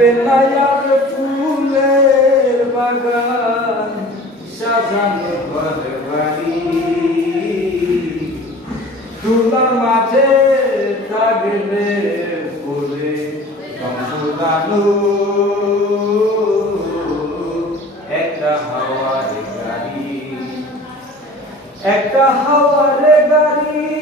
বেলায়ার ফুলের বাগান সাজানো ঘর বাড়ি তুলা মাঝে থাকবে পরে কম্পদানো একটা হাওয়ার গাড়ি